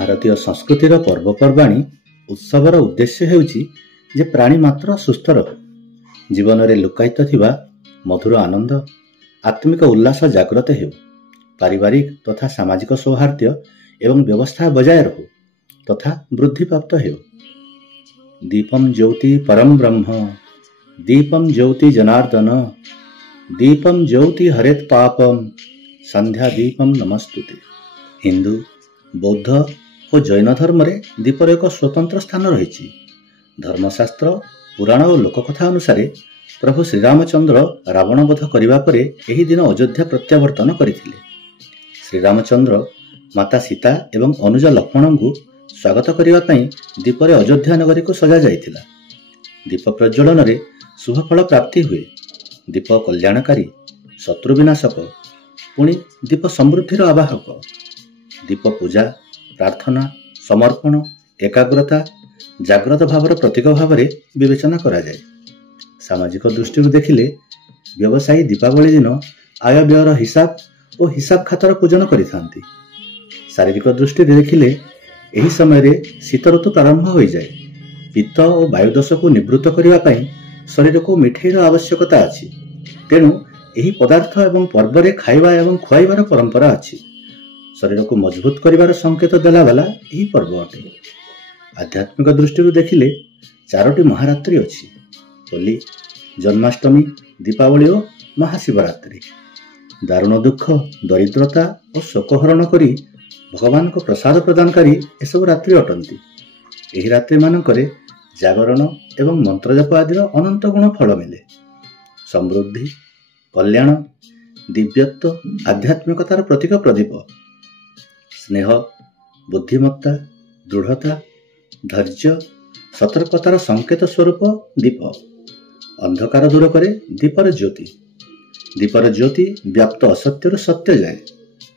भारतीय संस्कृतिर पर्वपर्वाणी उत्सवर उद्देश्य हेउछि जे प्राणी मात्र सुस्थ रहु, जीवन में लुकायित थिबा मधुर आनंद आत्मिक उल्लास जाग्रत हेउ, पारिवारिक तथा सामाजिक सौहार्द्य एवं व्यवस्था बजाय रहु तथा वृद्धि प्राप्त हेउ। दीपम ज्योति परम ब्रह्म, दीपम ज्योति जनार्दन, दीपम ज्योति हरेत पापम, संध्या दीपम नमस्तुते। हिंदू, बौद्ध और जैन धर्म रे दीपर एक स्वतंत्र स्थान रही। धर्मशास्त्र, पुराण और लोककथा अनुसार प्रभु श्रीरामचंद्र रावण वध करने पर यही दिन अयोध्या प्रत्यावर्तन करथिले। श्रीरामचंद्र माता सीता एवं अनुज लक्ष्मण को स्वागत करने दीपर अयोध्या नगरी को सजा जाइथिला। दीप प्रज्वलन रे शुभ फल प्राप्ति हुए। दीप कल्याणकारी, शत्रु विनाशक, पुणी दीप समृद्धिर आवाहक। दीप पूजा, प्रार्थना, समर्पण, एकाग्रता, जाग्रत भावर प्रतीक भाव में विवेचना करा जाए। सामाजिक दृष्टि देखिले व्यवसायी दीपावली दिन आय व्ययर हिसाब और हिसाब खातर पूजन करिथांती। शारीरिक दृष्टि देखिले यही समय शीत ऋतु प्रारंभ हो जाए। पित्त और वायुदोष को निवृत्त करने शरीर को मिठाईर आवश्यकता अच्छी, तेणु यही पदार्थ एवं पर्व में खाइबा एवं खुआइबार परंपरा अच्छी। शरीर को मजबूत करिवार संकेत देला वाला यही पर्व अटे। आध्यात्मिक दृष्टि देखिले चारोटी महारात्रि अच्छी: होली, जन्माष्टमी, दीपावली और महाशिवरात्रि। दारुण दुख, दरिद्रता और शोकहरण करी भगवान को प्रसाद प्रदानकारी एसबु रात्रि अटंती। यही रात्रि मानकरे जागरण एवं मंत्रजप आदि अनंत गुण फल मिले। समृद्धि, कल्याण, दिव्यत्व, आध्यात्मिकतार प्रतीक प्रदीप। स्नेह, बुद्धिमत्ता, दृढ़ता, धैर्य, सतर्कतार संकेत स्वरूप दीप। अंधकार दूर करे दीपर ज्योति। दीपर ज्योति व्याप्त असत्यर सत्य जाए,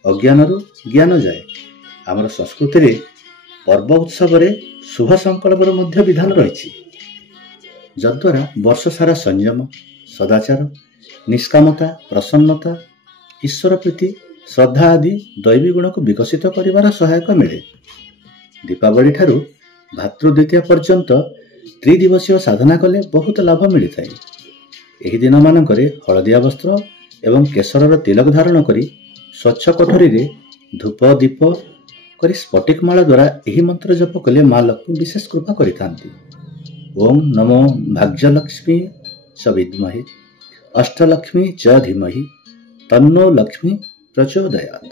अज्ञानरु ज्ञान जाए। आमर संस्कृति रे पर्व उत्सव रे शुभ संकल्पर मध्य विधान रही, जद्वारा वर्ष सारा संयम, सदाचार, निष्कामता, प्रसन्नता, ईश्वर प्रीति, श्रद्धा आदि दैवी गुण को विकसित करिवार सहायक मिले। दीपावली ठारू भातृद्वितीया पर्यंत त्रिदिवसीय साधना कले बहुत लाभ मिलता है। यही दिन मानकरे हलदिया वस्त्र एवं केशरर तिलक धारण करी स्वच्छ कोठरी रे धूप दीप करी स्फटिक माला द्वारा यही मंत्र जप कले माँ लक्ष्मी विशेष कृपा करिथांती। ओम नमो भाग्यलक्ष्मी च विद्महे अष्टलक्ष्मी च धीमहि तन्नो लक्ष्मी प्रचोदयात्।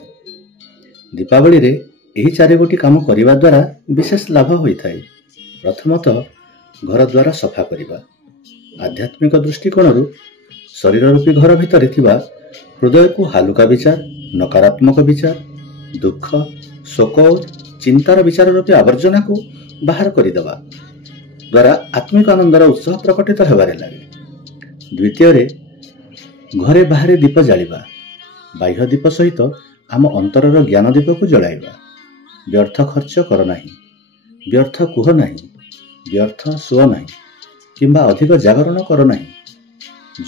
दीपावली रे यही चारि गोटी काम करिबा द्वारा विशेष लाभ होता है। प्रथमतः घर द्वारा सफा करिबा। आध्यात्मिक दृष्टिकोण शरीर रूपी घर भितर थिबा हृदय को हालुका विचार, नकारात्मक विचार, दुख, शोक और चिंतार विचार रूपी आवर्जना को बाहर करदेवा द्वारा आत्मिक आनंदर उत्साह प्रकटित होबारे लगे। द्वितीय रे घरे बाहर दीप जालिबा। बाह्य दीप सहित आम अंतरर ज्ञान दीप को जलाइबा। व्यर्थ खर्च कर नाही, व्यर्थ कुह नाही, व्यर्थ सुअ नाही, किंबा अधिक जागरण कर नाही।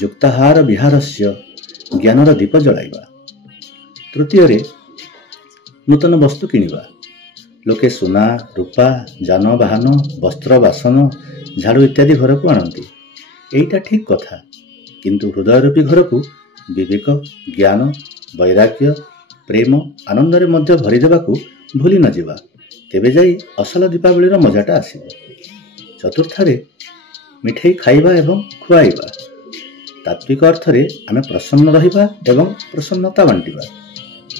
युक्ताहार विहारस्य ज्ञानर दीप जलाइबा। तृतीय रे नूतन वस्तु किनिबा। लोके सुना, रूपा, जानवाहन, वस्त्र, बासन, झाड़ू इत्यादि घर को आणती। एटा ठीक कथा, किंतु हृदय रूपी घर को विवेक, ज्ञान, वैराग्य, प्रेम, आनंद रे मध्य भरी देबाकू भूली न जिबा, तेबे जाई असल दीपावलीर मजाटा आसीबो। चतुर्थ रे मिठाई खाइबा एवं खुआइबा। तात्विक अर्थ रे आमे प्रसन्न रहिबा एवं प्रसन्नता बांटिबा।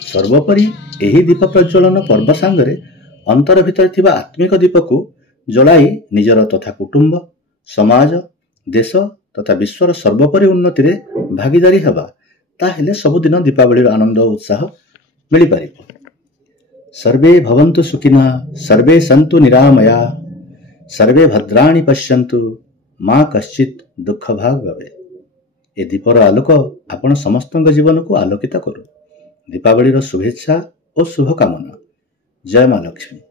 सर्वोपरि एही दीप प्रज्वलन पर्व सांगरे अंतर भितर थिबा आत्मिक दीप को जलाई निजर तथा कुटुंब, समाज, देश तथा विश्वर सर्वोपरि उन्नति रे भागीदारी हबा, ताहेले सबुदिन दीपावलीर आनंद और उत्साह मिली पारिबो। सर्वे भवन्तु सुखिनः, सर्वे सन्तु निरामया, सर्वे भद्राणि पश्यन्तु, माँ कश्चित् दुख भाग भवे। ए दीपर आलोक आपण समस्त जीवन को आलोकित करू। दीपावलीर शुभेच्छा और शुभकामना। जय माँ लक्ष्मी।